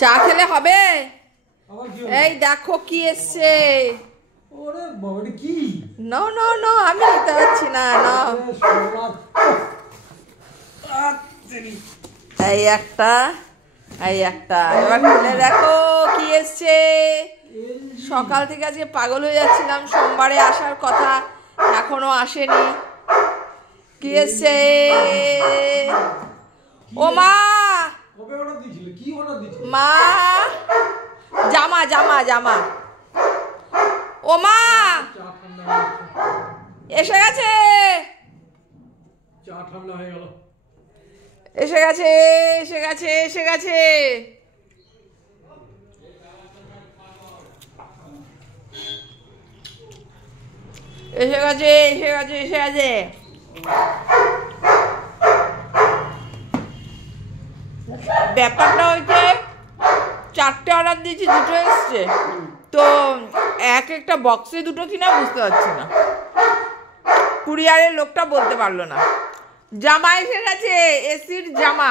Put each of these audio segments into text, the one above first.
চা খেলে হবে? এই দেখো কি এসছে। ওরে বাবা কি? নো নো নো আমি নিতে পারছি না। না এই একটা এবার খুলে দেখো কি এসছে। সকাল থেকে আজকে পাগল হয়ে যাচ্ছিলাম, সোমবারে আসার কথা এখনো আসেনি। কি এসছে? ও মা, মা জামা জামা জামা। ও মা এসে গেছে, চা ঠান্ডা হয়ে গেল। এসে গেছে এসে গেছে এসে গেছে। এসে গেছে এসে গেছে এসে গেছে। ব্যাপারটা হচ্ছে 4টে অর্ডার দিয়েছি, 2টো এসছে, তো একটা বক্সে 2টো কিনা বুঝতে পারছি না। কুরিয়ারের লোকটা বলতে পারলো না। জামা এসে গেছে, এসির জামা।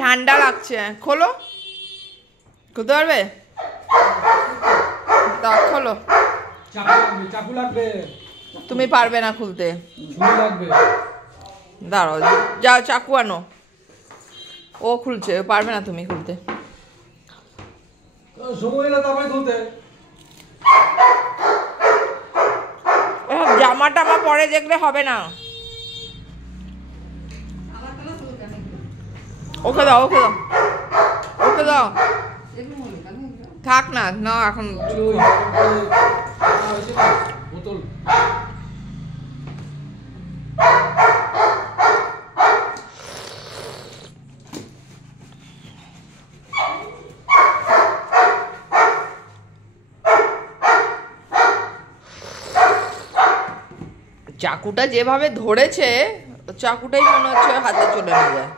ঠান্ডা লাগছে, খোলো, খুলতে পারবে? তা খোলো। চাকু লাগবে। তুমি পারবে না খুলতে, লাগবে। দাঁড়াও, যাও চাকু আনো। ও খুলছে, পারবে না তুমি খুলতে। সময় এলে তারপরে খুলতে। জামা টামা পরে দেখলে হবে না। ওকে দাও ওকে দাও ওকে দাও। থাক না না এখন। বোতল চাকুটা যেভাবে ধরেছে, চাকুটাই মনে হচ্ছে হাতে চলে না যায়।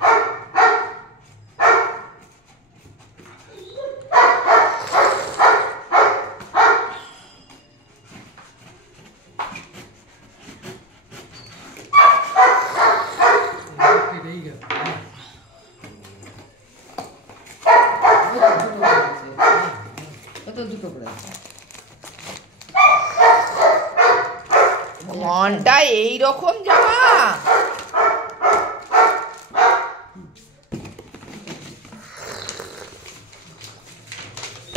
ঘন্টা এইরকম জামা।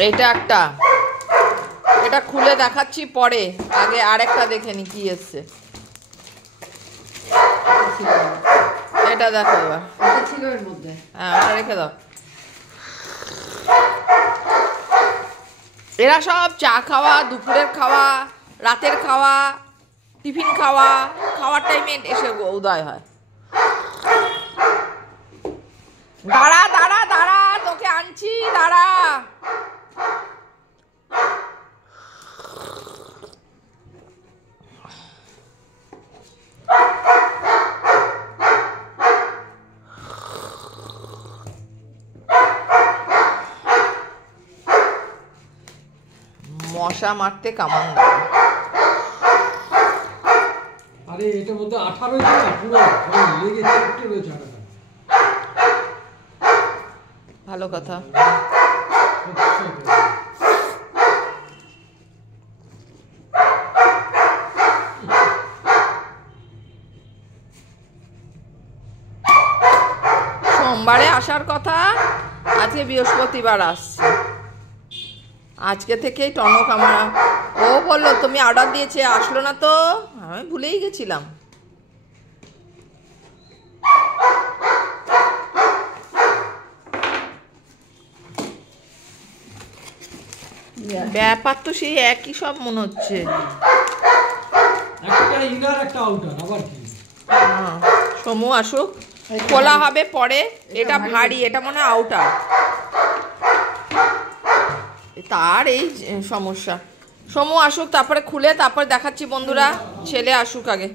এটা একটা, এটা খুলে দেখাচ্ছি পরে, আগে আরেকটা দেখে নি কি এসছে। এটা দেখো এবার। হ্যাঁ ওটা রেখে দাও। এরা সব চা খাওয়া, দুপুরের খাওয়া, রাতের খাওয়া, টিফিন খাওয়া, খাওয়ার টাইমে এসে উদয় হয়। দাঁড়া দাঁড়া দাঁড়া, তোকে আনছি, দাঁড়া। মশা মারতে কামান দাও। আরে এটার মধ্যে আঠা রয়েছে না, পুরো লেগে চিপটে রয়েছে আঠাটা। ভালো কথা। সোমবারে আসার কথা, আজকে বৃহস্পতিবার আসছে। আজকে থেকেই টনক আমার। ও বললো তুমি অর্ডার দিয়েছে, আসলো না তো। আমি ভুলেই গেছিলাম। ব্যাপার তো সেই একই সব মনে হচ্ছে। একটা ইনার একটা আউটার, আবার কি? সমু আসুক, খোলা হবে পরে। এটা ভারী, এটা মনে হয় আউটার। তার এই সমস্যা। সমু আসুক, তারপরে খুলে তারপরে দেখাচ্ছি বন্ধুরা। ছেলে আসুক আগে।